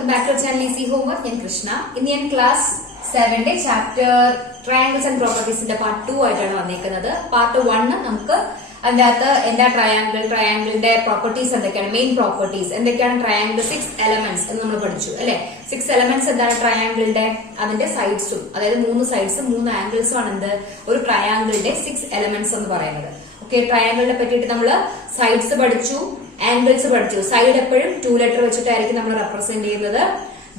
Welcome back to channel easy homework. ഞാൻ കൃഷ്ണ. ഇന്ന് ഞാൻ ക്ലാസ് 7 ചാപ്റ്റർ ട്രയാങ്കിൾസ് ആൻഡ് പ്രോപ്പർട്ടീസിന്റെ പാർട്ട് 2 ആയിട്ടാണ് വന്നിരിക്കുന്നത്. പാർട്ട് 1 നമുക്ക് അതിന്റെ അകത്ത് എന്താ ട്രയാങ്കിളിന്റെ പ്രോപ്പർട്ടീസ് എന്തൊക്കെയാണ്, മെയിൻ പ്രോപ്പർട്ടീസ് എന്തൊക്കെയാണ്, ട്രയാങ്കിൾ 6 എലമെന്റ്സ് എന്ന് നമ്മൾ പഠിച്ചു അല്ലെ. 6 എലമെന്റ്സ് എന്താണ് ട്രയാങ്കിളിന്റെ, അതിന്റെ സൈഡ്സും, അതായത് 3 സൈഡ്സും 3 ആംഗിൾസും ആണ് എന്ത് ഒരു ട്രയാങ്കിളിന്റെ 6 എലമെന്റ്സ് എന്ന് പറയുന്നത്. ഓക്കെ, ട്രയാങ്കിളിനെ പറ്റിയിട്ട് നമ്മൾ സൈഡ്സ് പഠിച്ചു, ആംഗിൾസ് പഠിച്ചു. സൈഡ് എപ്പോഴും 2 ലെറ്റർ വെച്ചിട്ടായിരിക്കും നമ്മൾ റെപ്രസെന്റ് ചെയ്യുന്നത്.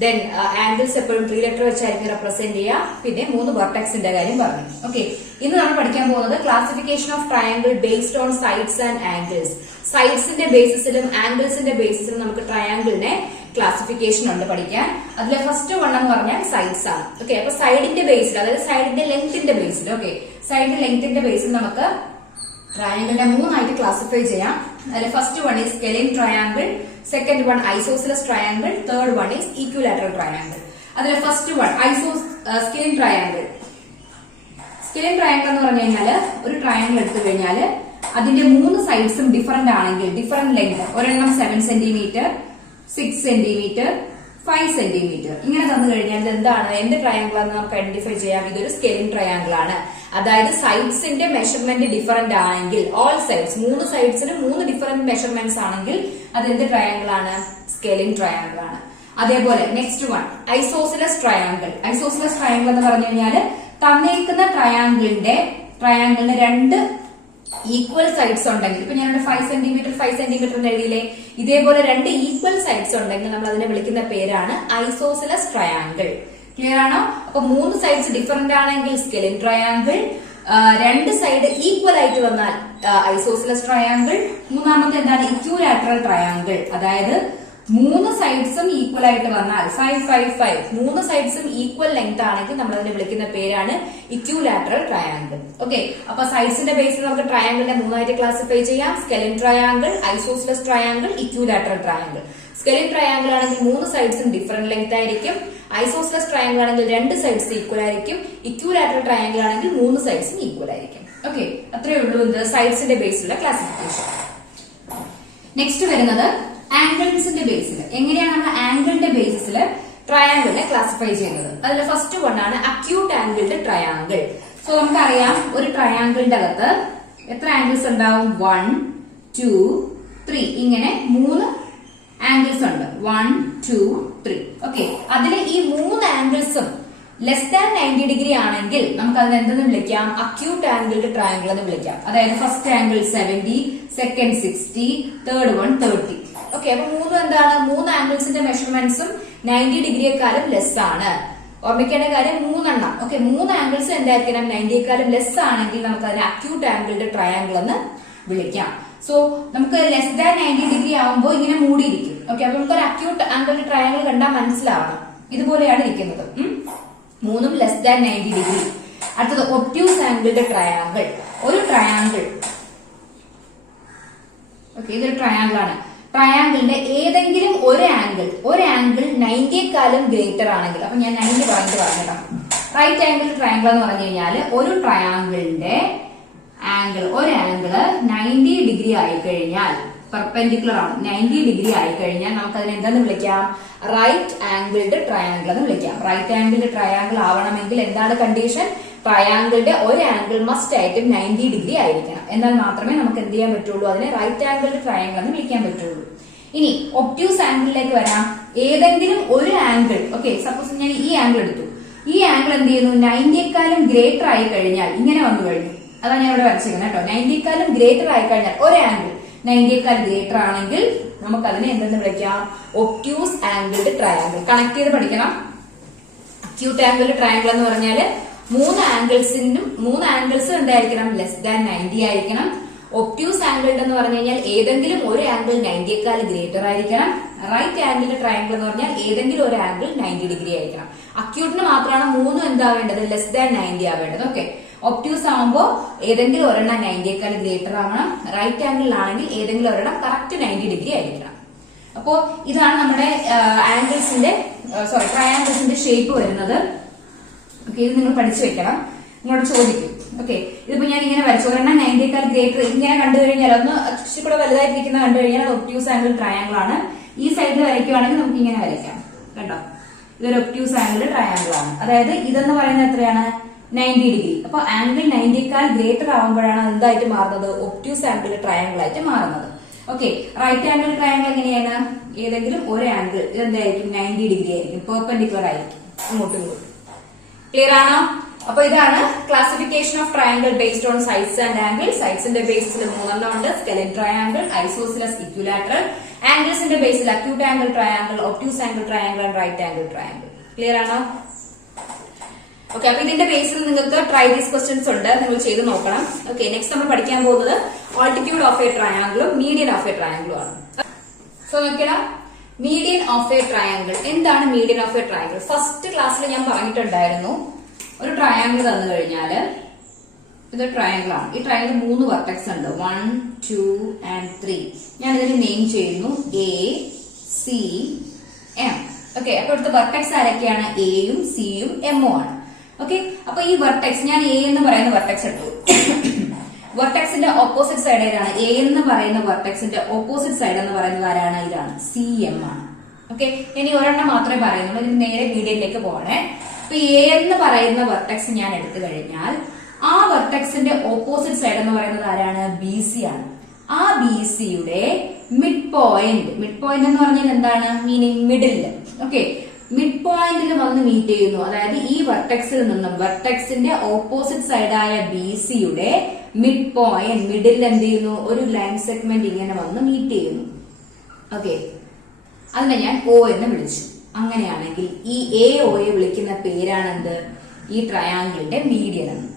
ദെൻ ആംഗിൾസ് എപ്പോഴും 3 ലെറ്റർ വെച്ചായിരിക്കും റെപ്രസെന്റ് ചെയ്യുക. പിന്നെ 3 വെർട്ടെക്സിന്റെ കാര്യം പറഞ്ഞു. ഓക്കെ, ഇന്ന് നമ്മൾ പഠിക്കാൻ പോകുന്നത് classification of triangle based on sides and angles. സൈഡ്സിന്റെ ബേസിസിലും ആംഗിൾസിന്റെ ബേസിസിലും നമുക്ക് ട്രയാങ്കിളിനെ ക്ലാസിഫിക്കേഷൻ ഉണ്ട് പഠിക്കാൻ. അതിലെ ഫസ്റ്റ് വൺ എന്ന് പറഞ്ഞാൽ സൈഡ്സ് ആണ്. ഓക്കെ, അപ്പൊ സൈഡിന്റെ ബേസിൽ, അതായത് സൈഡിന്റെ ലെങ്ത്തിന്റെ ബേസിൽ, ഓക്കെ, സൈഡിന്റെ ലെങ്ത്തിന്റെ ബേസിൽ നമുക്ക് ട്രയാങ്കിളിനെ 3 ആയിട്ട് ക്ലാസിഫൈ ചെയ്യാം. അതിൽ first one is scalene triangle, second one isosceles triangle, third one is equilateral triangle. അതിൽ first one scalene triangle. Scalene triangle എന്ന് പറഞ്ഞു കഴിഞ്ഞാല് ഒരു ട്രയാങ്കിൾ എടുത്തു കഴിഞ്ഞാല് അതിന്റെ 3 സൈഡ്സും ഡിഫറന്റ് ആണെങ്കിൽ, ഡിഫറന്റ് ലെങ്ത്, ഒരെണ്ണം 7 സെന്റിമീറ്റർ, 6 സെന്റിമീറ്റർ, 5 സെന്റിമീറ്റർ ഇങ്ങനെ തന്നു കഴിഞ്ഞാൽ എന്താണ്, എന്ത് ട്രയാങ്കിൾ ആണെന്ന് നമുക്ക് ഐഡന്റിഫൈ ചെയ്യാം. ഇതൊരു സ്കെലിൻ ട്രയാങ്കിൾ ആണ്. അതായത് സൈഡ്സിന്റെ മെഷർമെന്റ് ഡിഫറന്റ് ആണെങ്കിൽ, ഓൾ സൈഡ്സ് 3 സൈഡ്സിന് 3 ഡിഫറന്റ് മെഷർമെന്റ്സ് ആണെങ്കിൽ അത് എന്ത് ട്രയാങ്കിൾ ആണ്, സ്കെലിൻ ട്രയാങ്കിൾ ആണ്. അതേപോലെ next one isosceles triangle. Isosceles triangle എന്ന് പറഞ്ഞു കഴിഞ്ഞാല് തന്നിരിക്കുന്ന ട്രയാങ്കിളിന് 2 ഈക്വൽ സൈഡ്സ് ഉണ്ടെങ്കിൽ, ഇപ്പൊ ഞാനിവിടെ 5 സെന്റിമീറ്റർ 5 സെന്റിമീറ്റർ എന്ന് എഴുതിയില്ലേ, ഇതേപോലെ 2 ഈക്വൽ സൈഡ്സ് ഉണ്ടെങ്കിൽ നമ്മൾ അതിനെ വിളിക്കുന്ന പേരാണ് ഐസോസിലസ് ട്രയാങ്കിൾ. ക്ലിയർ ആണോ? അപ്പൊ 3 സൈഡ്സ് ഡിഫറന്റ് ആണെങ്കിൽ സ്കെലിൻ ട്രയാങ്കിൾ, 2 സൈഡ് ഈക്വൽ ആയിട്ട് വന്നാൽ ഐസോസിലസ് ട്രയാങ്കിൾ, മൂന്നാമത്തെ എന്താണ് ഇക്വിലാറ്ററൽ ട്രയാങ്കിൾ. അതായത് 3 സൈഡ്സും ഈക്വൽ ആയിട്ട് വന്നാൽ 5 5 5 3 സൈഡ്സും ഈക്വൽ ലെങ്ത് ആണെങ്കിൽ നമ്മൾ അതിനെ വിളിക്കുന്ന പേരാണ് ഇക്വിലാറ്ററൽ ട്രയാങ്കിൾ. ഓക്കെ, അപ്പൊ സൈഡ്സിന്റെ ബേസിൽ നമുക്ക് ട്രയാങ്കിളിനെ 3 ആയിട്ട് ക്ലാസിഫൈ ചെയ്യാം. Scalene triangle, isosceles triangle, equilateral triangle. Scalene triangle ആണെങ്കിൽ 3 സൈഡ്സും ഡിഫറന്റ് ലെങ്ത് ആയിരിക്കും. ഐസോസിലസ് ട്രയാങ്കിൾ ആണെങ്കിൽ 2 സൈഡ്സ് ഈക്വൽ ആയിരിക്കും. ഇക്വിലാറ്ററൽ ട്രയാങ്കിൾ ആണെങ്കിൽ 3 സൈഡ്സും ഈക്വൽ ആയിരിക്കും. ഓക്കെ, അത്രയേ ഉള്ളൂ സൈഡ്സിന്റെ ബേസിലുള്ള ക്ലാസിഫിക്കേഷൻ. നെക്സ്റ്റ് വരുന്നത് ആംഗിൾസിന്റെ ബേസിൽ. എങ്ങനെയാണ് നമ്മൾ ആംഗിളിന്റെ ബേസിൽ ട്രയാങ്കിളിനെ ക്ലാസിഫൈ ചെയ്യുന്നത്? അതിൽ ഫസ്റ്റ് വൺ ആണ് അക്യൂട്ട് ആംഗിൾഡ് ട്രയാങ്കിൾ. സോ നമുക്കറിയാം ഒരു ട്രയാങ്കിളിന്റെ അകത്ത് എത്ര ആംഗിൾസ് ഉണ്ടാവും, 1 2 3 ഇങ്ങനെ 3 ആംഗിൾസ് ഉണ്ട്. 1 2 3. ഓക്കെ, അതിൽ ഈ 3 ആംഗിൾസും ലെസ് ദാൻ 90 ഡിഗ്രി ആണെങ്കിൽ നമുക്ക് അതിനെ എന്തെന്ന് വിളിക്കാം, അക്യൂട്ട് ആംഗിൾഡ് ട്രയാങ്കിൾ എന്ന് വിളിക്കാം. അതായത് first angle 70, second 60, third one 30. Okay, അപ്പൊ 3 എന്താണ്, 3 ആംഗിൾസിന്റെ മെഷർമെന്റ്സും 90 ഡിഗ്രിയെക്കാളും ലെസ് ആണ്. ഓർമ്മിക്കേണ്ട കാര്യം 3 എണ്ണം. ഓക്കെ, 3 ആംഗിൾസ് എന്തായിരിക്കണം, 90യെക്കാളും ലെസ് ആണെങ്കിൽ നമുക്ക് അതിനെ അക്യൂട്ട് ആംഗിൾഡ് ട്രയാങ്കിൾ എന്ന് വിളിക്കാം. സോ നമുക്ക് ലെസ് ദാൻ 90 ഡിഗ്രി ആവുമ്പോൾ ഇങ്ങനെ മൂടിയിരിക്കും. ഓക്കെ, അപ്പൊ നമുക്ക് ഒരു അക്യൂട്ട് ആംഗിൾഡ് ട്രയാങ്കിൾ കണ്ടാൽ മനസ്സിലാവണം. ഇതുപോലെയാണ് ഇരിക്കുന്നത്, 3ഉം ലെസ് ദാൻ 90 ഡിഗ്രി. അടുത്തത് ഒബ്റ്റ്യൂസ് ആംഗിൾഡ് ട്രയാങ്കിൾ. ഒരു ട്രയാങ്കിൾ, ഓക്കെ, ഇതൊരു ട്രയാങ്കിൾ ആണ്. ട്രയാങ്കിളിന്റെ ഏതെങ്കിലും ഒരു ആംഗിൾ 90യെക്കാളും ഗ്രേറ്റർ ആണെങ്കിൽ, അപ്പൊ ഞാൻ 90 പറഞ്ഞിട്ടാ. റൈറ്റ് ആംഗിൾ ട്രയാങ്കിൾ എന്ന് പറഞ്ഞു കഴിഞ്ഞാൽ ഒരു ട്രയാങ്കിളിന്റെ ഒരു ആംഗിള് 90 ഡിഗ്രി ആയി കഴിഞ്ഞാൽ, പെർപെൻഡിക്കുലർ ആണ്, 90 ഡിഗ്രി ആയി കഴിഞ്ഞാൽ നമുക്ക് അതിനെ എന്താന്ന് വിളിക്കാം, റൈറ്റ് ആംഗിൾഡ് ട്രയാങ്കിൾ എന്ന് വിളിക്കാം. റൈറ്റ് ആംഗിൾഡ് ട്രയാങ്കിൾ ആവണമെങ്കിൽ എന്താണ് കണ്ടീഷൻ, ട്രയാങ്കിളിന്റെ ഒരു ആംഗിൾ മസ്റ്റ് ആയിട്ടും 90 ഡിഗ്രി ആയിരിക്കണം. എന്നാൽ മാത്രമേ നമുക്ക് എന്ത് ചെയ്യാൻ പറ്റുള്ളൂ, അതിനെ റൈറ്റ് ആംഗിൾഡ് ട്രയാങ്കിൾ എന്ന് വിളിക്കാൻ പറ്റുള്ളൂ. ഇനി ഒബ്റ്റ്യൂസ് ആംഗിളിലേക്ക് വരാം. ഏതെങ്കിലും ഒരു ആംഗിൾ, ഓക്കെ, സപ്പോസ് ഞാൻ ഈ ആംഗിൾ എടുത്തു, ഈ ആംഗിൾ എന്ത് ചെയ്യുന്നു, 90യെക്കാളും ഗ്രേറ്റർ ആയി കഴിഞ്ഞാൽ, ഇങ്ങനെ വന്നു കഴിഞ്ഞു, അതാണ് ഞാൻ ഇവിടെ വരച്ചിരിക്കുന്നത് കേട്ടോ. 90യെക്കാളും ഗ്രേറ്റർ ആയി കഴിഞ്ഞാൽ, ഒരു ആംഗിൾ 90യെക്കാളും ഗ്രേറ്റർ ആണെങ്കിൽ നമുക്ക് അതിനെ എന്തെന്ന് വിളിക്കാം, ഒബ്റ്റ്യൂസ് ആംഗിൾഡ് ട്രയാങ്കിൾ. കണക്ട് ചെയ്ത് പഠിക്കണം. അക്യൂട്ട് ആംഗിൾഡ് ട്രയാങ്കിൾ എന്ന് പറഞ്ഞാല് 3 ആംഗിൾസ് എന്തായിരിക്കണം, ലെസ് ദാൻ 90 ആയിരിക്കണം. ഒബ്റ്റ്യൂസ് ആംഗിൾഡ് എന്ന് പറഞ്ഞു കഴിഞ്ഞാൽ ഏതെങ്കിലും ഒരു ആംഗിൾ 90യേക്കാൾ ഗ്രേറ്റർ ആയിരിക്കണം. റൈറ്റ് ആംഗിൾഡ് ട്രയാങ്കിൾ എന്ന് പറഞ്ഞാൽ ഏതെങ്കിലും ഒരു ആംഗിൾ 90 ഡിഗ്രി ആയിരിക്കണം. അക്യൂട്ടിന് മാത്രമാണ് 3 എന്താവേണ്ടത്, ലെസ് ദാൻ 90 ആവേണ്ടത്. ഓക്കെ, ഒബ്റ്റ്യൂസ് ആവുമ്പോൾ ഏതെങ്കിലും ഒരെണ്ണം 90യേക്കാൾ ഗ്രേറ്റർ ആവണം. റൈറ്റ് ആംഗിളിലാണെങ്കിൽ ഏതെങ്കിലും ഒരെണ്ണം കറക്റ്റ് 90 ഡിഗ്രി ആയിരിക്കണം. അപ്പോ ഇതാണ് നമ്മുടെ ട്രയാങ്കിൾസിന്റെ ഷേപ്പ് വരുന്നത്. ഓക്കെ, ഇത് നിങ്ങൾ പഠിച്ചു വെക്കണം, നിങ്ങളോട് ചോദിക്കും. ഓക്കെ, ഇതിപ്പോ ഞാൻ ഇങ്ങനെ വരച്ചു, ഒരെണ്ണം 90യേക്കാൾ ഗ്രേറ്റർ ഇങ്ങനെ കണ്ടു കഴിഞ്ഞാൽ, ഒന്ന് ഇച്ചിരി കൂടെ വലുതായിട്ടിരിക്കുന്ന കണ്ടു കഴിഞ്ഞാൽ അത് ഒബ്റ്റ്യൂസ് ആംഗിൾ ട്രയാങ്കിൾ ആണ്. ഈ സൈഡിൽ വരയ്ക്കുവാണെങ്കിൽ നമുക്ക് ഇങ്ങനെ വരയ്ക്കാം. കണ്ടോ, ഇതൊരു ഒബ്റ്റ്യൂസ് ആംഗിൾ ട്രയാംഗിൾ ആണ്. അതായത് ഇതെന്ന് പറയുന്നത് എത്രയാണ്, 90 ഡിഗ്രി. അപ്പൊ ആംഗിൾ 90യേക്കാൾ ഗ്രേറ്റർ ആവുമ്പോഴാണ് എന്തായിട്ട് മാറുന്നത്, ഒബ്റ്റ്യൂസ് ആംഗിൾ ട്രയാംഗിൾ ആയിട്ട് മാറുന്നത്. ഓക്കെ, റൈറ്റ് ആംഗിൾ ട്രയാംഗിൾ എങ്ങനെയാണ്, ഏതെങ്കിലും ഒരു ആംഗിൾ ഇതെന്തായിരിക്കും, 90 ഡിഗ്രി ആയിരിക്കും, പെർപെൻഡിക്കുലർ ആയിരിക്കും അങ്ങോട്ടും ഇങ്ങോട്ടും. ക്ലിയർ ആണോ? അപ്പൊ ഇതാണ് classification of triangle based on sides and angle. സൈഡ്സിന്റെ ബേസിൽ 3 ഉണ്ട്, സ്കെലൻ ട്രയാംഗിൾ, ഐസോസിലസ് ഇക്വിലാറ്ററൽ. ആംഗിൾസിന്റെ ബേസിൽ acute angle triangle, obtuse angle triangle and right angle triangle. Clear ആണോ? ഓക്കെ, അപ്പൊ ഇതിന്റെ ബേസിൽ നിങ്ങൾക്ക് ട്രൈ ദീസ് ക്വസ്റ്റ്യൻസ് ഉണ്ട്, നിങ്ങൾ ചെയ്ത് നോക്കണം. ഓക്കെ, നെക്സ്റ്റ് നമ്മൾ പഠിക്കാൻ പോകുന്നത് ആൾട്ടിറ്റ്യൂഡ് ഓഫ് എ ട്രയാംഗിളും മീഡിയൻ ഓഫ് എ ട്രയാംഗിളും ആണ്. സോ നോക്കണം, മീഡിയൻ ഓഫ് എ ട്രയാംഗിൾ. എന്താണ് median of a triangle? First ക്ലാസ്സിൽ ഞാൻ പറഞ്ഞിട്ടുണ്ടായിരുന്നു, ഒരു ട്രയാംഗിൾ തന്നു കഴിഞ്ഞാല് ഇത് ട്രയാംഗിൾ ആണ്. ഈ ട്രയാംഗിൾ 3 വെർട്ടെക്സ് ഉണ്ട്, 1, 2 and 3. ഞാൻ ഇതിന് നെയിം ചെയ്യുന്നു എ, സി, എം. ഓക്കെ, അപ്പൊ ഇവിടുത്തെ വെർട്ടെക്സ് ആരൊക്കെയാണ്, എയും സിയും എമ്മും ആണ്. ഓക്കെ, അപ്പൊ ഈ വെർട്ടെക്സ് ഞാൻ എ എന്ന് പറയുന്ന വെർട്ടെക്സ് എടുത്തു. വെർട്ടെക്സിന്റെ ഓപ്പോസിറ്റ് സൈഡ് ഏതാണ്, എ എന്ന് പറയുന്ന വെർട്ടെക്സിന്റെ ഓപ്പോസിറ്റ് സൈഡ് എന്ന് പറയുന്നത് ആരാണ്, ഇതാണ്, സി എം ആണ്. ഓക്കെ, ഇനി ഒരെണ്ണം മാത്രമേ പറയുന്നുള്ളൂ, ഇതിന് നേരെ മീഡിയനിലേക്ക് പോകണേ. അപ്പൊ എ എന്ന് പറയുന്ന വെർട്ടെക്സ് ഞാൻ എടുത്തു കഴിഞ്ഞാൽ ആ വെർട്ടെക്സിന്റെ ഓപ്പോസിറ്റ് സൈഡ് എന്ന് പറയുന്നത് ആരാണ്, ബി സി ആണ്. ആ ബി സിയുടെ മിഡ് പോയിന്റ് എന്ന് പറഞ്ഞാൽ എന്താണ്, മീനിങ് മിഡിൽ. ഓക്കെ, മിഡ് പോയിന്റിൽ വന്ന് മീറ്റ് ചെയ്യുന്നു. അതായത് ഈ വെർട്ടെക്സിൽ നിന്നും വെർട്ടെക്സിന്റെ ഓപ്പോസിറ്റ് സൈഡായ ബി സിയുടെ മിഡ് പോയിന്റ്, മിഡിൽ എന്ത് ചെയ്യുന്നു, ഒരു ലൈൻ സെഗ്മെന്റ് ഇങ്ങനെ വന്ന് മീറ്റ് ചെയ്യുന്നു. ഓക്കെ, അതിനെ ഞാൻ ഒ എന്ന് വിളിച്ചു. അങ്ങനെയാണെങ്കിൽ ഈ എ ഒയെ വിളിക്കുന്ന പേരാണെന്ത്, ഈ ട്രയാംഗിളിന്റെ മീഡിയൻ എന്ന്.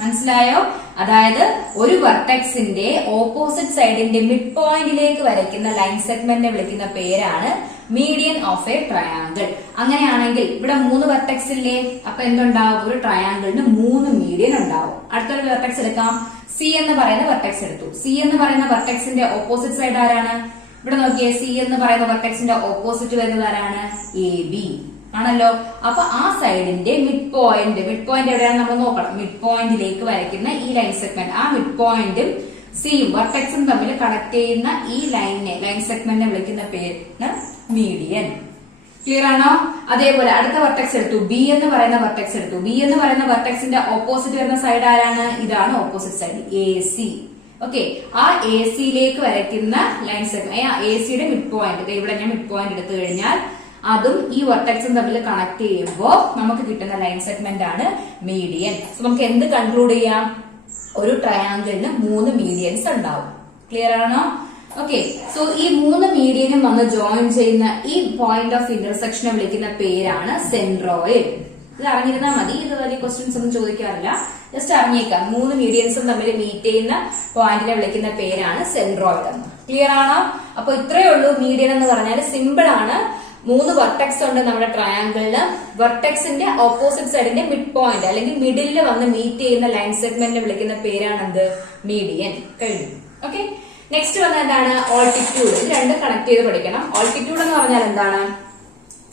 മനസ്സിലായോ? അതായത് ഒരു വെർട്ടെക്സിന്റെ ഓപ്പോസിറ്റ് സൈഡിന്റെ മിഡ് പോയിന്റിലേക്ക് വരയ്ക്കുന്ന ലൈൻ സെഗ്മെന്റിനെ വിളിക്കുന്ന പേരാണ് മീഡിയൻ ഓഫ് എ ട്രയാംഗിൾ. അങ്ങനെയാണെങ്കിൽ ഇവിടെ 3 വെർട്ടെക്സ് ഇല്ലേ, അപ്പൊ എന്തുണ്ടാവും, ഒരു ട്രയാംഗിളിന് 3 മീഡിയൻ ഉണ്ടാവും. അടുത്തൊരു വെർട്ടെക്സ് എടുക്കാം, സി എന്ന് പറയുന്ന വെർട്ടെക്സ് എടുത്തു. സി എന്ന് പറയുന്ന വെർട്ടെക്സിന്റെ ഓപ്പോസിറ്റ് സൈഡ് ആരാണ്, ഇവിടെ നോക്കിയേ, സി എന്ന് പറയുന്ന വെർട്ടെക്സിന്റെ ഓപ്പോസിറ്റ് വരുന്നത് ആരാണ്, എ ബി ആണല്ലോ. അപ്പൊ ആ സൈഡിന്റെ മിഡ് പോയിന്റ് എവിടെയാണ് നമ്മൾ നോക്കണം, മിഡ് പോയിന്റിലേക്ക് വരയ്ക്കുന്ന ഈ ലൈൻ സെഗ്മെന്റ്, ആ മിഡ് പോയിന്റും സിയും വെർട്ടെക്സും തമ്മിൽ കണക്ട് ചെയ്യുന്ന ഈ ലൈൻ സെഗ്മെന്റിനെ വിളിക്കുന്ന പേരാണ് മീഡിയൻ. ക്ലിയർ ആണോ? അതേപോലെ അടുത്ത വെർട്ടെക്സ് എടുത്തു, ബി എന്ന് പറയുന്ന വെർട്ടെക്സ് എടുത്തു. ബി എന്ന് പറയുന്ന വെർട്ടെക്സിന്റെ ഓപ്പോസിറ്റ് വരുന്ന സൈഡ് ആരാണ്, ഇതാണ് opposite side, A C. Okay, ആ എ സിയിലേക്ക് വരയ്ക്കുന്ന ലൈൻ സെഗ്മെന്റ്, എ സിയുടെ മിഡ് പോയിന്റ്, ഇവിടെ ഞാൻ മിഡ് പോയിന്റ് എടുത്തു കഴിഞ്ഞാൽ അതും ഈ വെർട്ടെക്സും തമ്മിൽ കണക്ട് ചെയ്യുമ്പോൾ നമുക്ക് കിട്ടുന്ന ലൈൻ സെഗ്മെന്റ് ആണ് മീഡിയൻ. സോ നമുക്ക് എന്ത് കൺക്ലൂഡ് ചെയ്യാം, ഒരു ട്രയാംഗിളിന് 3 മീഡിയൻസ് ഉണ്ടാവും. ക്ലിയർ ആണോ? ഓക്കെ, സോ ഈ 3 മീഡിയനും വന്ന് ജോയിൻ ചെയ്യുന്ന ഈ പോയിന്റ് ഓഫ് ഇന്റർസെക്ഷനെ വിളിക്കുന്ന പേരാണ് സെൻട്രോയിഡ്. ഇത് അറിഞ്ഞിരുന്നാൽ മതി, ഇത് വലിയ ക്വസ്റ്റ്യൻസ് ഒന്നും ചോദിക്കാറില്ല, ജസ്റ്റ് അറിഞ്ഞേക്കാം. 3 മീഡിയൻസും തമ്മിൽ മീറ്റ് ചെയ്യുന്ന പോയിന്റിനെ വിളിക്കുന്ന പേരാണ് സെൻട്രോയിഡ് എന്ന്. ക്ലിയർ ആണോ? അപ്പൊ ഇത്രയേ ഉള്ളൂ മീഡിയൻ എന്ന് പറഞ്ഞാൽ. സിമ്പിൾ ആണ്. 3 വെർട്ടെക്സ് ഉണ്ട് നമ്മുടെ ട്രയാംഗിളിന്. വെർട്ടെക്സിന്റെ ഓപ്പോസിറ്റ് സൈഡിന്റെ മിഡ് പോയിന്റ് അല്ലെങ്കിൽ മിഡിലിൽ വന്ന് മീറ്റ് ചെയ്യുന്ന ലൈൻ സെഗ്മെന്റിനെ വിളിക്കുന്ന പേരാണ് എന്ത്, മീഡിയൻ. കഴിഞ്ഞു. ഓക്കെ, നെക്സ്റ്റ് വന്ന എന്താണ്, ഓൾട്ടിറ്റ്യൂഡ്. ഇത് രണ്ടും കണക്ട് ചെയ്ത് പഠിക്കണം. ഓൾട്ടിറ്റ്യൂഡ് എന്ന് പറഞ്ഞാൽ എന്താണ്,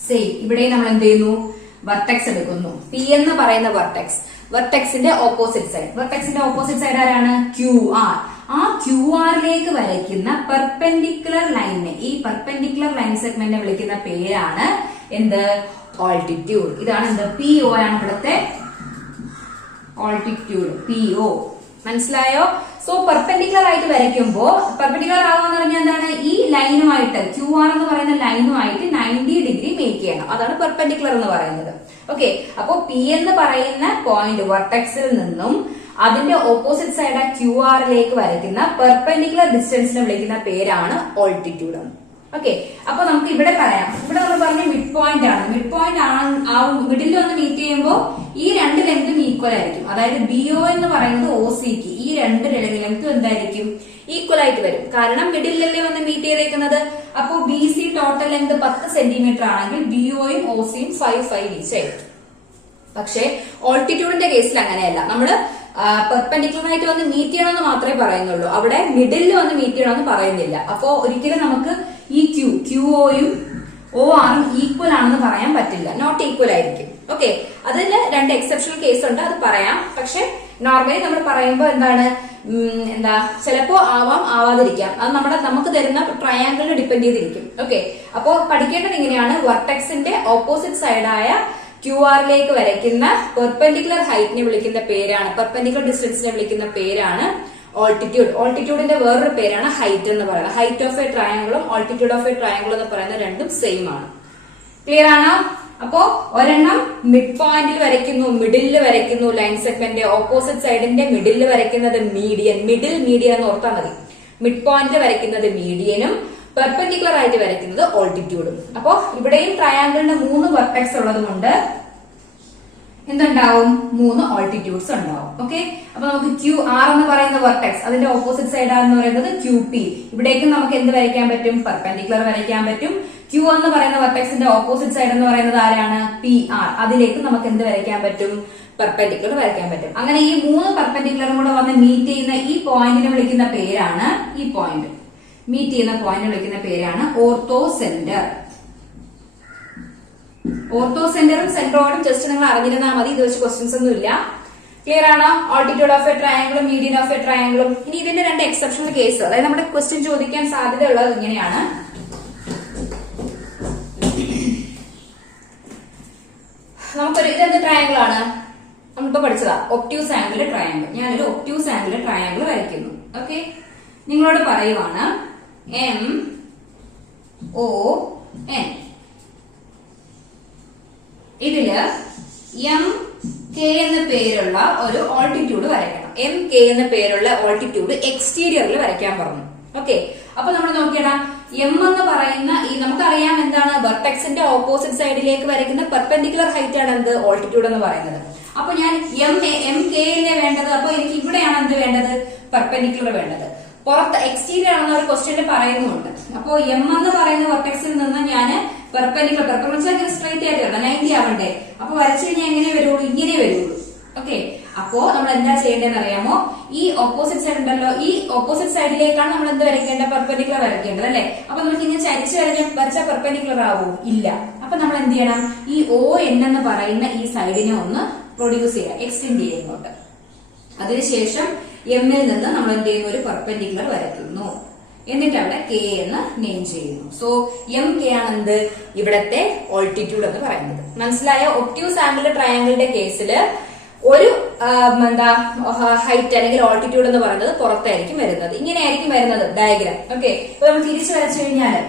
സെയിം ഇവിടെ നമ്മൾ എന്ത് ചെയ്യുന്നു, വെർട്ടെക്സ് എടുക്കുന്നു. പി എന്ന് പറയുന്ന വെർട്ടെക്സിന്റെ ഓപ്പോസിറ്റ് സൈഡ് ആരാണ്, ക്യു ആർ. ആ ക്യു ആറിലേക്ക് വരയ്ക്കുന്ന പെർപെൻഡിക്കുലർ ലൈനിനെ, ഈ പെർപെൻഡിക്കുലർ ലൈൻ സെഗ്മെന്റിനെ വിളിക്കുന്ന പേരാണ് എന്ത്, ഓൾട്ടിറ്റ്യൂഡ്. ഇതാണ് എന്ത്, പി ഒ ആണ് ഇവിടുത്തെ ഓൾട്ടിറ്റ്യൂഡ്, പി ഒ. മനസ്സിലായോ? സോ പെർപെൻഡിക്കുലർ ആയിട്ട് വരയ്ക്കുമ്പോ, പെർപെൻഡിക്കുലർ ആകുമെന്ന് പറഞ്ഞാൽ എന്താണ്, ഈ ലൈനുമായിട്ട് ക്യു ആർ എന്ന് പറയുന്ന ലൈനുമായിട്ട് 90 ഡിഗ്രി മേക്ക് ചെയ്യണം. അതാണ് പെർപെൻഡിക്കുലർ എന്ന് പറയുന്നത്. ഓക്കെ, അപ്പോ പി എന്ന് പറയുന്ന പോയിന്റ് വെർട്ടെക്സിൽ നിന്നും അതിന്റെ ഓപ്പോസിറ്റ് സൈഡ് ക്യു ആറിലേക്ക് വരയ്ക്കുന്ന പെർപെൻഡിക്കുലർ ഡിസ്റ്റൻസിനെ വിളിക്കുന്ന പേരാണ് ഓൾട്ടിറ്റ്യൂഡ്. ഓക്കെ, അപ്പൊ നമുക്ക് ഇവിടെ പറയാം, ഇവിടെ നമ്മൾ പറഞ്ഞ മിഡ് പോയിന്റ് ആണ്. മിഡ് പോയിന്റ് മിഡിൽ വന്ന് മീറ്റ് ചെയ്യുമ്പോൾ ഈ 2 ലെങ്തും ഈക്വൽ ആയിരിക്കും. അതായത് ബി ഒ എന്ന് പറയുന്നത് ഒ സിക്ക് ഈ 2 ലെങ്തും എന്തായിരിക്കും, ഈക്വൽ ആയിട്ട് വരും. കാരണം മിഡിലല്ലേ വന്ന് മീറ്റ് ചെയ്തേക്കുന്നത്. അപ്പോ B C total length 10 centimetre ആണെങ്കിൽ ബി ഒയും ഒ സിയും 5 ഈച്ച് ആയിരിക്കും. പക്ഷേ ഓൾട്ടിറ്റ്യൂഡിന്റെ കേസിൽ അങ്ങനെയല്ല. നമ്മള് പെർപെൻഡിക്കുലർ ആയിട്ട് വന്ന് മീറ്റ് ചെയ്യണമെന്ന് മാത്രമേ പറയുന്നുള്ളൂ. അവിടെ മിഡിലിൽ വന്ന് മീറ്റ് ചെയ്യണമെന്ന് പറയുന്നില്ല. അപ്പോ ഒരിക്കലും നമുക്ക് ഈ ക്യു ഒയും ഒ ആറും ഈക്വൽ ആണെന്ന് പറയാൻ പറ്റില്ല. നോട്ട് ഈക്വൽ ആയിരിക്കും. ഓക്കെ, അതിന് 2 എക്സെപ്ഷണൽ കേസ് ഉണ്ട്, അത് പറയാം. പക്ഷെ നോർമലി നമ്മൾ പറയുമ്പോൾ എന്താണ്, എന്താ ചിലപ്പോ ആവാം ആവാതിരിക്കാം. അത് നമുക്ക് തരുന്ന ട്രയാങ്കിളിനെ ഡിപ്പെൻഡ് ചെയ്തിരിക്കും. ഓക്കെ, അപ്പോ പഠിക്കേണ്ടത് ഇങ്ങനെയാണ്. വെർട്ടെക്സിന്റെ ഓപ്പോസിറ്റ് സൈഡായ QR വരയ്ക്കുന്ന പെർപെൻഡിക്കുലർ ഹൈറ്റിനെ വിളിക്കുന്ന പേരാണ്, പെർപെൻഡിക്കുലർ ഡിസ്റ്റൻസിനെ വിളിക്കുന്ന പേരാണ് ഓൾട്ടിറ്റ്യൂഡ്. ഓൾട്ടിറ്റ്യൂഡിന്റെ വേറൊരു പേരാണ് ഹൈറ്റ് എന്ന് പറയുന്നത്. ഹൈറ്റ് ഓഫ് എ ട്രയാങ്കിളും ഓൾട്ടിറ്റ്യൂഡ് ഓഫ് എ ട്രയാങ്കിളും എന്ന് പറയുന്ന രണ്ടും സെയിം ആണ്. ക്ലിയർ ആണോ? അപ്പോ ഒരെണ്ണം മിഡ് പോയിന്റിൽ വരയ്ക്കുന്നു, മിഡിലിൽ വരയ്ക്കുന്നു ലൈൻ സെഗ്മെന്റ്. ഓപ്പോസിറ്റ് സൈഡിന്റെ മിഡിലിൽ വരയ്ക്കുന്നത് മീഡിയൻ. മീഡിയൻ എന്ന് ഓർത്താൽ മതി. മിഡ് പോയിന്റിൽ വരയ്ക്കുന്നത് മീഡിയനും പെർപെൻഡിക്കുലർ ആയിട്ട് വരയ്ക്കുന്നത് ഓൾട്ടിറ്റ്യൂഡും. അപ്പോ ഇവിടെയും ട്രയാങ്കിളിന് 3 വെർട്ടെക്സ് ഉള്ളത് കൊണ്ട് എന്തുണ്ടാവും? 3 ഓൾട്ടിറ്റ്യൂഡ്സ് ഉണ്ടാവും. ഓക്കെ, അപ്പൊ നമുക്ക് QR എന്ന് പറയുന്ന വെർട്ടെക്സ്, അതിന്റെ ഓപ്പോസിറ്റ് സൈഡ് എന്ന് പറയുന്നത് QP. ഇവിടേക്കും നമുക്ക് എന്ത് വരയ്ക്കാൻ പറ്റും? പെർപെൻഡിക്കുലർ വരയ്ക്കാൻ പറ്റും. Q എന്ന് പറയുന്ന വെർട്ടെക്സിന്റെ ഓപ്പോസിറ്റ് സൈഡ് എന്ന് പറയുന്നത് ആരാണ്? PR. അതിലേക്ക് നമുക്ക് എന്ത് വരയ്ക്കാൻ പറ്റും? പെർപെൻഡിക്കുലർ വരയ്ക്കാൻ പറ്റും. അങ്ങനെ ഈ 3 പെർപെൻഡിക്കുലറും കൂടെ വന്ന് മീറ്റ് ചെയ്യുന്ന ഈ പോയിന്റിനെ വിളിക്കുന്ന പേരാണ്, ഈ പോയിന്റ് മീറ്റ് ചെയ്യുന്ന പോയിന്റിനെ വിളിക്കുന്ന പേരാണ് ഓർത്തോസെന്റർ. ഓർത്തോസെന്ററും സെന്ററോടും ജസ്റ്റ് നിങ്ങൾ അറിഞ്ഞിരുന്നാൽ മതി. ഇത് വെച്ച് ക്വസ്റ്റ്യൻസ് ഒന്നും ഇല്ല. ക്ലിയർ ആണോ? ഓൾട്ടിറ്റ്യൂഡ് ഓഫ് എ ട്രയാങ്കിളും മീഡിയൻ ഓഫ് എ ട്രയാങ്കിളും. ഇനി ഇതിന്റെ 2 എക്സെപ്ഷണൽ കേസ്, അതായത് നമ്മുടെ ക്വസ്റ്റ്യൻ ചോദിക്കാൻ സാധ്യതയുള്ളത് ഇങ്ങനെയാണ്. നമുക്കൊരു ഇതെന്ത് ട്രയാങ്കിൾ ആണ്? നമ്മളിപ്പോ പഠിച്ചതാ ഒബ്റ്റ്യൂസ് ആംഗിൾ ട്രയാങ്കിൾ. ഞാനൊരു ഒബ്റ്റ്യൂസ് ആംഗിൾ ട്രയാങ്കിൾ വരയ്ക്കുന്നു. ഓക്കെ, നിങ്ങളോട് പറയുവാണ് MON. ഇതില് MK എന്ന പേരുള്ള ഒരു ഓൾട്ടിറ്റ്യൂഡ് വരയ്ക്കണം. MK എന്ന പേരുള്ള ഓൾട്ടിറ്റ്യൂഡ് എക്സ്റ്റീരിയറിൽ വരയ്ക്കാൻ പറഞ്ഞു. ഓക്കെ, അപ്പൊ നമ്മൾ നോക്കിയടാ, M എന്ന് പറയുന്ന ഈ നമുക്കറിയാം എന്താണ്? വെർട്ടെക്സിന്റെ ഓപ്പോസിറ്റ് സൈഡിലേക്ക് വരയ്ക്കുന്ന പെർപെൻഡിക്കുലർ ഹൈറ്റ് ആണ് എന്ത്? ഓൾട്ടിറ്റ്യൂഡ് എന്ന് പറയുന്നത്. അപ്പൊ ഞാൻ MK വേണ്ടത്. അപ്പൊ എനിക്ക് ഇവിടെയാണ് എന്ത് വേണ്ടത്? പെർപെൻഡിക്കുലർ വേണ്ടത്. പുറത്ത് എക്സ്റ്റീരിയർ ആണെന്ന് ഒരു ക്വസ്റ്റ്യനിൽ പറയുന്നുണ്ട്. അപ്പോ M എന്ന് പറയുന്ന വെർട്ടെക്സിൽ നിന്ന് ഞാൻ പെർപെൻഡിക്കുലർ സ്ട്രൈറ്റ് ആയിട്ട് വരണം, 90 ആവണ്ടേ. അപ്പൊ വരച്ചു കഴിഞ്ഞാൽ എങ്ങനെ വരുള്ളൂ? ഇങ്ങനെ വരുള്ളൂ. ഓക്കെ, അപ്പോ നമ്മൾ എന്താ ചെയ്യേണ്ടതെന്ന് അറിയാമോ? ഈ ഓപ്പോസിറ്റ് സൈഡ് ഉണ്ടല്ലോ, ഈ ഓപ്പോസിറ്റ് സൈഡിലേക്കാണ് നമ്മൾ എന്ത് വരയ്ക്കേണ്ടത്? പെർപെൻഡിക്കുലർ വരയ്ക്കേണ്ടത് അല്ലെ. അപ്പൊ നമുക്ക് ഇങ്ങനെ ചരിച്ചു വരച്ചാൽ പെർപെൻഡിക്കുലർ ആവൂ? ഇല്ല. അപ്പൊ നമ്മൾ എന്ത് ചെയ്യണം? ഈ ON എന്ന് പറയുന്ന ഈ സൈഡിനെ ഒന്ന് പ്രൊഡ്യൂസ് ചെയ്യാം, എക്സ്റ്റെൻഡ് ചെയ്യാം ഇങ്ങോട്ട്. അതിനുശേഷം എമ്മിൽ നിന്ന് നമ്മൾ എന്ത് ചെയ്യുന്നു? ഒരു പെർപെൻഡിക്കുലർ വരയ്ക്കുന്നു. എന്നിട്ട് അവിടെ K എന്ന് നെയിം ചെയ്യുന്നു. സോ MK ആണ് എന്ത്? ഇവിടത്തെ ഓൾട്ടിറ്റ്യൂഡ് എന്ന് പറയുന്നത്. മനസ്സിലായ? ഒബ്റ്റ്യൂസ് ആംഗിൾ ട്രയാങ്കിളിന്റെ കേസിൽ ഒരു ഹൈറ്റ് അല്ലെങ്കിൽ ഓൾട്ടിറ്റ്യൂഡ് എന്ന് പറയുന്നത് പുറത്തായിരിക്കും വരുന്നത്. ഇങ്ങനെയായിരിക്കും വരുന്നത് ഡയഗ്രാം. ഓക്കെ, ഇപ്പൊ നമ്മൾ തിരിച്ചു വരച്ചു കഴിഞ്ഞാല്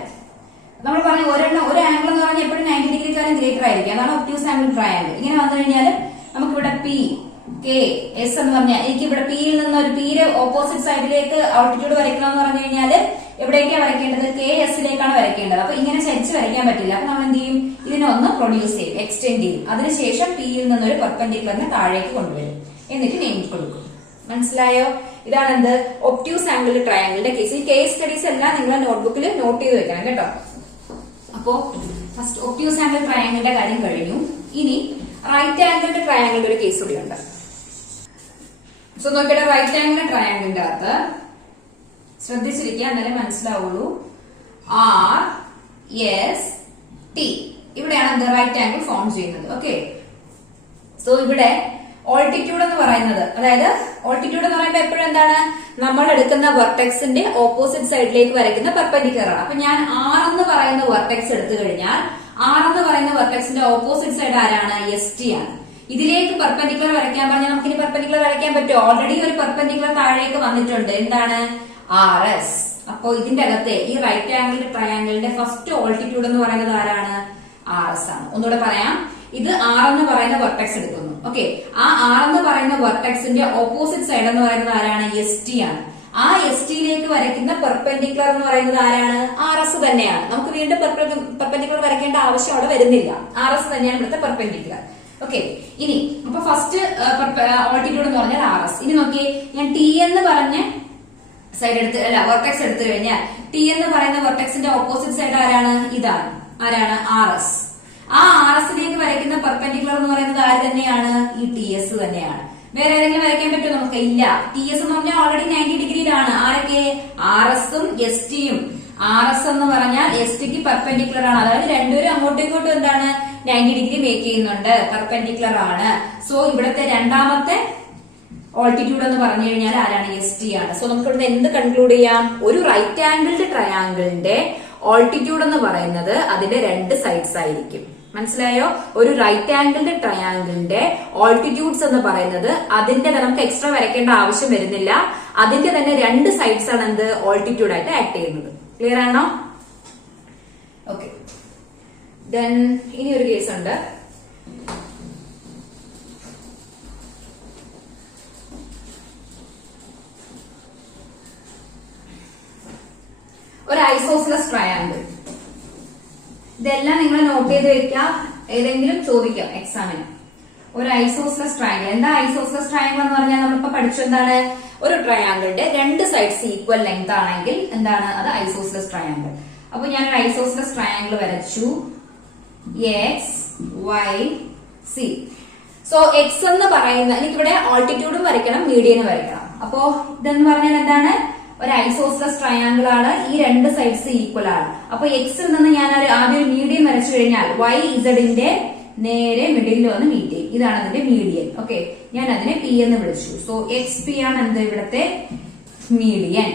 നമ്മൾ പറഞ്ഞ ഒരു ആംഗിൾ എന്ന് പറഞ്ഞാൽ എപ്പോഴും 90 ഡിഗ്രിക്കാരും ഗ്രേറ്റർ ആയിരിക്കും. അതാണ് ഒബ്റ്റ്യൂസ് ആംഗിൾ ട്രയാങ്കിൾ. ഇങ്ങനെ വന്നു കഴിഞ്ഞാൽ നമുക്കിവിടെ P K S എന്ന് പറഞ്ഞാൽ എനിക്ക് ഇവിടെ Pയിൽ നിന്ന് ഒരു Pയുടെ ഓപ്പോസിറ്റ് സൈഡിലേക്ക് ഓൾട്ടിറ്റ്യൂഡ് വരയ്ക്കണമെന്ന് പറഞ്ഞു കഴിഞ്ഞാൽ എവിടേക്കാണ് വരയ്ക്കേണ്ടത്? KS വരയ്ക്കേണ്ടത്. അപ്പൊ ഇങ്ങനെ ചരിച്ച് വരയ്ക്കാൻ പറ്റില്ല. അപ്പൊ നമ്മൾ എന്ത് ചെയ്യും? ഇതിനൊന്ന് പ്രൊഡ്യൂസ് ചെയ്യും, എക്സ്റ്റെൻഡ് ചെയ്യും. അതിനുശേഷം Pയിൽ നിന്നൊരു പെർപെൻഡിക്കുലറിനെ താഴേക്ക് കൊണ്ടുവരും, എന്നിട്ട് നെയിം കൊടുക്കും. മനസ്സിലായോ? ഇതാണ് എന്ത്? ഒബ്റ്റ്യൂസ് ആംഗിൾ ട്രയാങ്കിളിന്റെ കേസ്. ഈ കേസ് സ്റ്റഡീസ് എല്ലാം നിങ്ങൾ നോട്ട്ബുക്കിൽ നോട്ട് ചെയ്ത് വെക്കണം കേട്ടോ. അപ്പോ ഫസ്റ്റ് ഒബ്റ്റ്യൂസ് ആംഗിൾ ട്രയാങ്കിളിന്റെ കാര്യം കഴിഞ്ഞു. ഇനി റൈറ്റ് ആംഗിളിന്റെ ട്രയാങ്കിളിന്റെ ഒരു കേസ് കൂടി ഉണ്ട്. സോ നോക്കിയിട്ട് റൈറ്റ് ആംഗിൾ ട്രയാങ്കിളിന്റെ അകത്ത് ശ്രദ്ധിച്ചിരിക്കുക, എന്നാലേ മനസ്സിലാവുള്ളൂ. RST ഇവിടെയാണ് എന്ത്? റൈറ്റ് ആംഗിൾ ഫോം ചെയ്യുന്നത്. ഓക്കെ, സോ ഇവിടെ ഓൾട്ടിറ്റ്യൂഡ് എന്ന് പറയുന്നത്, അതായത് ഓൾട്ടിറ്റ്യൂഡ് എന്ന് പറയുമ്പോൾ എപ്പോഴും എന്താണ്? നമ്മൾ എടുക്കുന്ന വെർട്ടെക്സിന്റെ ഓപ്പോസിറ്റ് സൈഡിലേക്ക് വരയ്ക്കുന്ന പെർപെൻഡിക്കുലർ ആണ്. അപ്പൊ ഞാൻ R എന്ന് പറയുന്ന വെർട്ടെക്സ് എടുത്തു കഴിഞ്ഞാൽ R എന്ന് പറയുന്ന വെർട്ടെക്സിന്റെ ഓപ്പോസിറ്റ് സൈഡ് ആരാണ്? ST ആണ്. ഇതിലേക്ക് പെർപെൻഡിക്കുലർ വരയ്ക്കാൻ പറഞ്ഞാൽ നമുക്ക് ഇനി പെർപെൻഡിക്കുലർ വരയ്ക്കാൻ പറ്റുമോ? ഓൾറെഡി ഒരു പെർപെൻഡിക്കുലർ താഴേക്ക് വന്നിട്ടുണ്ട്. എന്താണ്? RS. അപ്പോ ഇതിന്റെ അകത്തെ ഈ റൈറ്റ് ആംഗിൾ ട്രയാംഗിളിന്റെ ഫസ്റ്റ് ഓൾട്ടിറ്റ്യൂഡ് എന്ന് പറയുന്നത് ആരാണ്? RS ആണ്. ഒന്നുകൂടെ പറയാം, ഇത് R എന്ന് പറയുന്ന വെർട്ടെക്സ് എടുക്കുന്നു. ഓക്കെ, ആ R എന്ന് പറയുന്ന വെർട്ടെക്സിന്റെ ഓപ്പോസിറ്റ് സൈഡ് എന്ന് പറയുന്നത് ആരാണ്? ST ആണ്. ആ STയിലേക്ക് വരയ്ക്കുന്ന പെർപെൻഡിക്കുലർ എന്ന് പറയുന്നത് ആരാണ്? RS തന്നെയാണ്. നമുക്ക് വീണ്ടും പെർപെൻഡിക്കുലർ വരയ്ക്കേണ്ട ആവശ്യം അവിടെ വരുന്നില്ല. RS തന്നെയാണ് ഇവിടുത്തെ പെർപെൻഡിക്കുലർ. ഓക്കെ, ഇനി അപ്പൊ ഫസ്റ്റ് ഓൾട്ടിറ്റ്യൂഡ് എന്ന് പറഞ്ഞാൽ RS. ഇനി നോക്കിയേ, ഞാൻ T എന്ന് പറഞ്ഞ സൈഡ് വെർട്ടെക്സ് എടുത്തു കഴിഞ്ഞാൽ T എന്ന് പറയുന്ന വെർട്ടെക്സിന്റെ ഓപ്പോസിറ്റ് സൈഡ് ആരാണ്? ഇതാണ്. ആരാണ്? RS. ആ RSയിലേക്ക് വരയ്ക്കുന്ന പെർപെൻഡിക്കുലർ എന്ന് പറയുന്നത് ആര് തന്നെയാണ്? ഈ TS തന്നെയാണ്. വേറെ ഏതെങ്കിലും വരയ്ക്കാൻ പറ്റുമോ? നമുക്ക് ഇല്ല. TS എന്ന് പറഞ്ഞാൽ ഓൾറെഡി 90 ഡിഗ്രിയിലാണ്. ആരൊക്കെ? RSഉം STയും. RS എന്ന് പറഞ്ഞാൽ STക്ക് പെർപെൻഡിക്കുലർ ആണ്. അതായത് രണ്ടുപേരും അങ്ങോട്ടും ഇങ്ങോട്ടും എന്താണ്? 90 ഡിഗ്രി മേക്ക് ചെയ്യുന്നുണ്ട്, പെർപെൻഡിക്കുലർ ആണ്. സോ ഇവിടുത്തെ രണ്ടാമത്തെ ഓൾട്ടിറ്റ്യൂഡ് എന്ന് പറഞ്ഞു കഴിഞ്ഞാൽ ആരാണ്? എസ് ടി ആണ്. സോ നമുക്ക് ഇവിടുന്ന് എന്ത് കൺക്ലൂഡ് ചെയ്യാം? ഒരു റൈറ്റ് ആംഗിൾഡ് ട്രയാംഗിളിന്റെ ഓൾട്ടിറ്റ്യൂഡ് എന്ന് പറയുന്നത് അതിന്റെ രണ്ട് സൈഡ്സ് ആയിരിക്കും. മനസ്സിലായോ? ഒരു റൈറ്റ് ആംഗിൾഡ് ട്രയാംഗിളിന്റെ ഓൾട്ടിറ്റ്യൂഡ്സ് എന്ന് പറയുന്നത് അതിന്റെ നമുക്ക് എക്സ്ട്രാ വരയ്ക്കേണ്ട ആവശ്യം വരുന്നില്ല. അതിന്റെ തന്നെ രണ്ട് സൈഡ്സ് ആണ് എന്ത്? ഓൾട്ടിറ്റ്യൂഡ് ആയിട്ട് ആക്ട് ചെയ്യുന്നത്. ക്ലിയർ ആണോ? ഓക്കെ. ദെൻ ഇനി ഒരു കേസ് ഉണ്ട്. ഒരു ഐസോസിലസ് ട്രയാംഗിൾ. ഇതെല്ലാം നിങ്ങൾ നോട്ട് ചെയ്ത് വെക്കാം, ഏതെങ്കിലും ചോദിക്കാം എക്സാമിന്. ഒരു ഐസോസിലസ് ട്രയാംഗിൾ. എന്താ ഐസോസിലസ് ട്രയാംഗിൾ എന്ന് പറഞ്ഞാൽ നമ്മളിപ്പോ പഠിച്ചു എന്താണ്? ഒരു ട്രയാംഗിളിന്റെ രണ്ട് സൈഡ്സ് ഈക്വൽ ലെങ്ത് ആണെങ്കിൽ എന്താണ് അത്? Isosceles triangle. അപ്പൊ ഞാൻ ഒരു ഐസോസിലസ് ട്രയാംഗിൾ വരച്ചു. X Y C. So X എന്ന് പറയുന്ന, എനിക്കിവിടെ ഓൾട്ടിറ്റ്യൂഡും വരയ്ക്കണം, മീഡിയനും വരയ്ക്കണം. അപ്പോ ഇതെന്ന് പറഞ്ഞാൽ എന്താണ്? ഒരു ഐസോസിലസ് ട്രയാംഗിൾ ആണ്. ഈ രണ്ട് സൈഡ്സ് ഈക്വൽ ആണ്. അപ്പൊ എക്സിൽ നിന്ന് ഞാൻ ആദ്യം ഒരു മീഡിയൻ വരച്ചു കഴിഞ്ഞാൽ വൈ ഇസഡിന്റെ നേരെ മിഡിലിൽ വന്ന് മീറ്റ് ചെയ്യും. ഇതാണ് അതിന്റെ മീഡിയൻ. ഓക്കെ, ഞാൻ അതിനെ പി എന്ന് വിളിച്ചു. സോ എക്സ് പി ആണ് എന്ത്? ഇവിടുത്തെ മീഡിയൻ.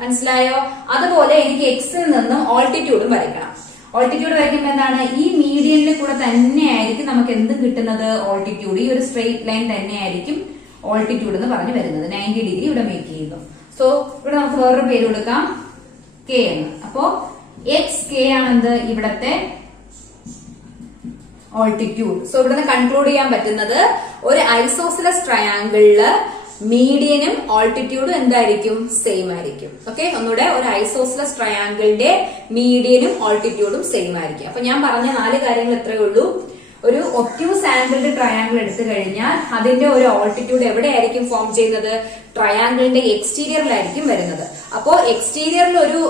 മനസ്സിലായോ? അതുപോലെ എനിക്ക് എക്സിൽ നിന്നും ഓൾട്ടിറ്റ്യൂഡും വരയ്ക്കണം. ഓൾട്ടിറ്റ്യൂഡ് വരയ്ക്കുമ്പോൾ എന്താണ്? ഈ മീഡിയനിൽ കൂടെ തന്നെയായിരിക്കും നമുക്ക് എന്ത് കിട്ടുന്നത്? ഓൾട്ടിറ്റ്യൂഡ്. ഈ ഒരു സ്ട്രെയിറ്റ് ലൈൻ തന്നെയായിരിക്കും ഓൾട്ടിറ്റ്യൂഡ് എന്ന് പറഞ്ഞു വരുന്നത്. 90 ഡിഗ്രി ഇവിടെ മേക്ക് ചെയ്യുന്നു. സോ ഇവിടെ നമുക്ക് വേറൊരു പേര് കൊടുക്കാം, കെ എന്ന്. അപ്പോ എക്സ് കെ ആണെന്ത്? ഇവിടത്തെ ഓൾട്ടിറ്റ്യൂഡ്. സോ ഇവിടുന്ന് കൺക്ലൂഡ് ചെയ്യാൻ പറ്റുന്നത് ഒരു ഐസോസിലസ് ട്രയാംഗിളില് മീഡിയനും ഓൾട്ടിറ്റ്യൂഡും എന്തായിരിക്കും? സെയിം ആയിരിക്കും. ഓക്കെ, ഒന്നുകൂടെ, ഒരു ഐസോസിലസ് ട്രയാംഗിളിന്റെ മീഡിയനും ഓൾട്ടിറ്റ്യൂഡും സെയിം ആയിരിക്കും. അപ്പൊ ഞാൻ പറഞ്ഞ 4 കാര്യങ്ങൾ എത്രയേ ഉള്ളൂ. ഒരു ഒബ്റ്റ്യൂസ് ആംഗിൾഡ് ട്രയാംഗിൾ എടുത്തു കഴിഞ്ഞാൽ അതിന്റെ ഒരു ഓൾട്ടിറ്റ്യൂഡ് എവിടെയായിരിക്കും ഫോം ചെയ്യുന്നത്? ട്രയാംഗിളിന്റെ എക്സ്റ്റീരിയറിലായിരിക്കും വരുന്നത്. അപ്പോ എക്സ്റ്റീരിയറിൽ ഒരു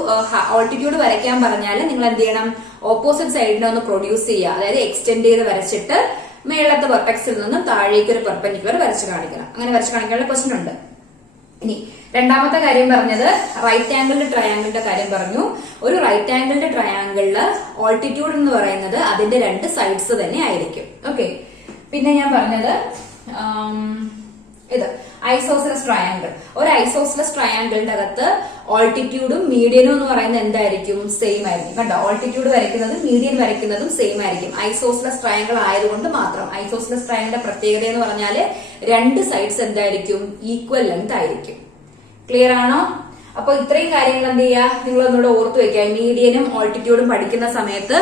ഓൾട്ടിറ്റ്യൂഡ് വരയ്ക്കാൻ പറഞ്ഞാൽ നിങ്ങൾ എന്ത് ചെയ്യണം? ഓപ്പോസിറ്റ് സൈഡിനെ ഒന്ന് പ്രൊഡ്യൂസ് ചെയ്യുക. അതായത് എക്സ്റ്റെൻഡ് ചെയ്ത് വരച്ചിട്ട് മേളത്തെ വെർട്ടെക്സിൽ നിന്നും താഴേക്ക് ഒരു പെർപെൻഡിക്കുലർ വരച്ച് കാണിക്കണം. അങ്ങനെ വരച്ച് കാണിക്കാനുള്ള ക്വസ്റ്റൻ ഉണ്ട്. ഇനി രണ്ടാമത്തെ കാര്യം പറഞ്ഞത് റൈറ്റ് ആംഗിൾഡ് ട്രയാംഗിളിന്റെ കാര്യം പറഞ്ഞു. ഒരു റൈറ്റ് ആംഗിൾഡ് ട്രയാംഗിളില് ഓൾട്ടിറ്റ്യൂഡ് എന്ന് പറയുന്നത് അതിന്റെ രണ്ട് സൈഡ്സ് തന്നെ ആയിരിക്കും. ഓക്കെ, പിന്നെ ഞാൻ പറഞ്ഞത് ഇത് ഐസോസിലസ് ട്രയാംഗിൾ. ഒരു ഐസോസിലസ് ട്രയാംഗിളിന്റെ അകത്ത് ഓൾട്ടിറ്റ്യൂഡും മീഡിയനും എന്ന് പറയുന്നത് എന്തായിരിക്കും? സെയിം ആയിരിക്കും. കണ്ടോ, ഓൾട്ടിറ്റ്യൂഡ് വരയ്ക്കുന്നതും മീഡിയൻ വരയ്ക്കുന്നതും സെയിം ആയിരിക്കും. ഐസോസിലസ് ട്രയാംഗിൾ ആയതുകൊണ്ട് മാത്രം. ഐസോസിലസ് ട്രയാംഗിളിന്റെ പ്രത്യേകത എന്ന് പറഞ്ഞാല് രണ്ട് സൈഡ്സ് എന്തായിരിക്കും? ഈക്വൽ ലെങ്ത് ആയിരിക്കും. ക്ലിയർ ആണോ? അപ്പൊ ഇത്രയും കാര്യങ്ങൾ എന്ത് ചെയ്യുക? നിങ്ങൾ ഒന്നുകൂടെ ഓർത്തു വെക്കുക. മീഡിയനും ഓൾട്ടിറ്റ്യൂഡും പഠിക്കുന്ന സമയത്ത്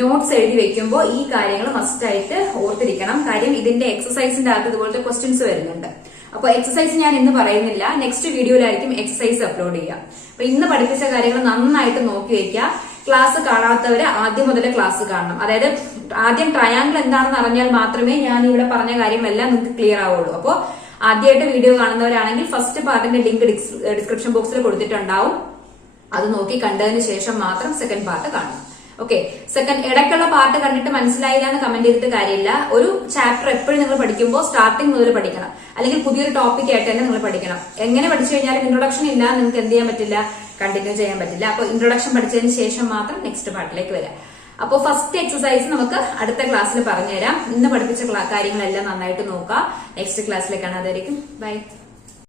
നോട്ട്സ് എഴുതി വെക്കുമ്പോൾ ഈ കാര്യങ്ങൾ മസ്റ്റ് ആയിട്ട് ഓർത്തിരിക്കണം. കാര്യം ഇതിന്റെ എക്സസൈസിന്റെ അകത്ത് ഇതുപോലത്തെ ക്വസ്റ്റ്യൻസ് വരുന്നുണ്ട്. അപ്പൊ എക്സസൈസ് ഞാൻ ഇന്ന് പറയുന്നില്ല, നെക്സ്റ്റ് വീഡിയോയിലായിരിക്കും എക്സസൈസ് അപ്ലോഡ് ചെയ്യുക. അപ്പൊ ഇന്ന് പഠിപ്പിച്ച കാര്യങ്ങൾ നന്നായിട്ട് നോക്കി വെക്കുക. ക്ലാസ് കാണാത്തവര് ആദ്യം മുതൽ ക്ലാസ് കാണണം. അതായത് ആദ്യം ട്രയാംഗിൾ എന്താണെന്ന് അറിഞ്ഞാൽ മാത്രമേ ഞാൻ ഇവിടെ പറഞ്ഞ കാര്യങ്ങളെല്ലാം നിങ്ങൾക്ക് ക്ലിയർ ആവുള്ളൂ. അപ്പോ ആദ്യമായിട്ട് വീഡിയോ കാണുന്നവരാണെങ്കിൽ ഫസ്റ്റ് പാർട്ടിന്റെ ലിങ്ക് ഡിസ്ക്രിപ്ഷൻ ബോക്സിൽ കൊടുത്തിട്ടുണ്ടാവും. അത് നോക്കി കണ്ടതിന് ശേഷം മാത്രം സെക്കൻഡ് പാർട്ട് കാണും. ഓക്കെ, ഇടയ്ക്കുള്ള പാർട്ട് കണ്ടിട്ട് മനസ്സിലായില്ല എന്ന് കമന്റ് ചെയ്തിട്ട് കാര്യമില്ല. ഒരു ചാപ്റ്റർ എപ്പോഴും നിങ്ങൾ പഠിക്കുമ്പോൾ സ്റ്റാർട്ടിംഗ് മുതൽ പഠിക്കണം. അല്ലെങ്കിൽ പുതിയൊരു ടോപ്പിക് ആയിട്ട് തന്നെ നിങ്ങൾ പഠിക്കണം. എങ്ങനെ പഠിച്ചു കഴിഞ്ഞാലും ഇൻട്രൊഡക്ഷൻ ഇല്ല നിങ്ങൾക്ക് എന്ത് ചെയ്യാൻ പറ്റില്ല? കണ്ടിന്യൂ ചെയ്യാൻ പറ്റില്ല. അപ്പൊ ഇൻട്രൊഡക്ഷൻ പഠിച്ചതിന് ശേഷം മാത്രം നെക്സ്റ്റ് പാർട്ടിലേക്ക് വരാം. അപ്പോൾ ഫസ്റ്റ് എക്സസൈസ് നമുക്ക് അടുത്ത ക്ലാസ്സിൽ പറഞ്ഞുതരാം. ഇന്ന് പഠിപ്പിച്ച കാര്യങ്ങളെല്ലാം നന്നായിട്ട് നോക്കാം. നെക്സ്റ്റ് ക്ലാസ്സിലേക്ക് കാണാതായിരിക്കും. ബൈ.